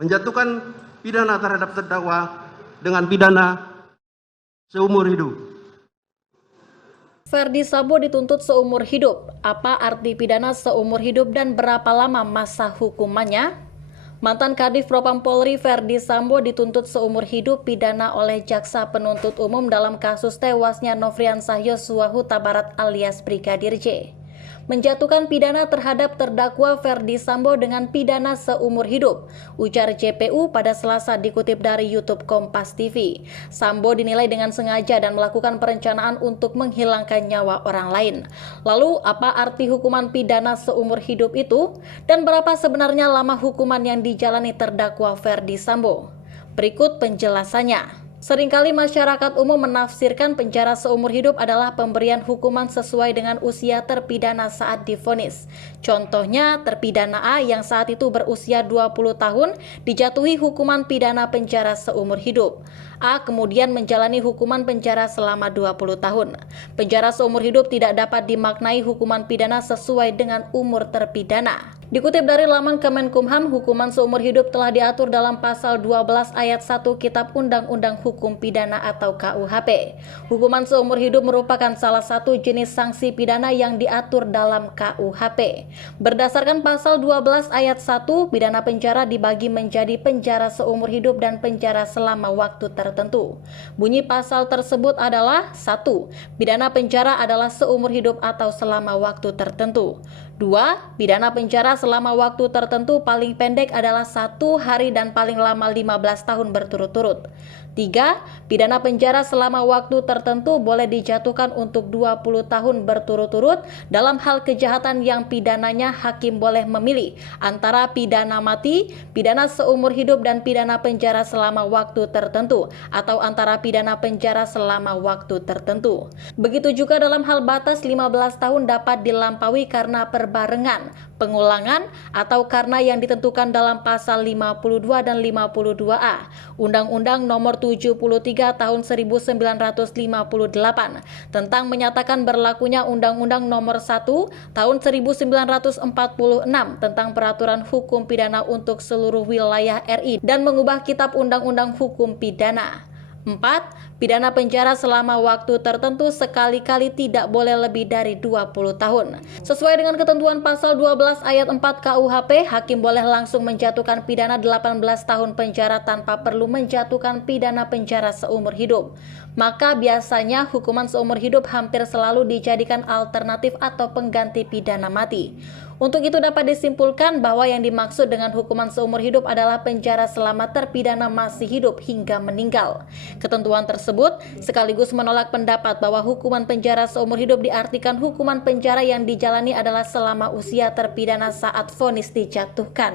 menjatuhkan pidana terhadap terdakwa dengan pidana seumur hidup. Ferdi Sambo dituntut seumur hidup. Apa arti pidana seumur hidup dan berapa lama masa hukumannya? Mantan Kadif Propam Polri Ferdi Sambo dituntut seumur hidup pidana oleh Jaksa Penuntut Umum dalam kasus tewasnya Nofriansah Yosua Huta Barat alias Brigadir J. Menjatuhkan pidana terhadap terdakwa Ferdi Sambo dengan pidana seumur hidup, ujar JPU pada Selasa dikutip dari YouTube Kompas TV. Sambo dinilai dengan sengaja dan melakukan perencanaan untuk menghilangkan nyawa orang lain. Lalu, apa arti hukuman pidana seumur hidup itu? Dan berapa sebenarnya lama hukuman yang dijalani terdakwa Ferdi Sambo? Berikut penjelasannya. Seringkali masyarakat umum menafsirkan penjara seumur hidup adalah pemberian hukuman sesuai dengan usia terpidana saat divonis. Contohnya, terpidana A yang saat itu berusia 20 tahun dijatuhi hukuman pidana penjara seumur hidup. A kemudian menjalani hukuman penjara selama 20 tahun. Penjara seumur hidup tidak dapat dimaknai hukuman pidana sesuai dengan umur terpidana. Dikutip dari laman Kemenkumham, hukuman seumur hidup telah diatur dalam pasal 12 ayat 1 Kitab Undang-Undang Hukum Pidana atau KUHP. Hukuman seumur hidup merupakan salah satu jenis sanksi pidana yang diatur dalam KUHP. Berdasarkan pasal 12 ayat 1, pidana penjara dibagi menjadi penjara seumur hidup dan penjara selama waktu tertentu. Bunyi pasal tersebut adalah 1. Pidana penjara adalah seumur hidup atau selama waktu tertentu. 2. Pidana penjara selama waktu tertentu paling pendek adalah 1 hari dan paling lama 15 tahun berturut-turut. 3. Pidana penjara selama waktu tertentu boleh dijatuhkan untuk 20 tahun berturut-turut. Dalam hal kejahatan yang pidananya hakim boleh memilih antara pidana mati, pidana seumur hidup dan pidana penjara selama waktu tertentu atau antara pidana penjara selama waktu tertentu. Begitu juga dalam hal batas 15 tahun dapat dilampaui karena perbarengan, pengulangan, atau karena yang ditentukan dalam pasal 52 dan 52A Undang-Undang Nomor 73 Tahun 1958 tentang menyatakan berlakunya Undang-Undang Nomor 1 Tahun 1946 tentang peraturan hukum pidana untuk seluruh wilayah RI dan mengubah Kitab Undang-Undang Hukum Pidana. 4. Pidana penjara selama waktu tertentu sekali-kali tidak boleh lebih dari 20 tahun. Sesuai dengan ketentuan pasal 12 ayat 4 KUHP, hakim boleh langsung menjatuhkan pidana 18 tahun penjara tanpa perlu menjatuhkan pidana penjara seumur hidup. Maka biasanya hukuman seumur hidup hampir selalu dijadikan alternatif atau pengganti pidana mati. Untuk itu dapat disimpulkan bahwa yang dimaksud dengan hukuman seumur hidup adalah penjara selama terpidana masih hidup hingga meninggal. Ketentuan tersebut sekaligus menolak pendapat bahwa hukuman penjara seumur hidup diartikan hukuman penjara yang dijalani adalah selama usia terpidana saat vonis dijatuhkan.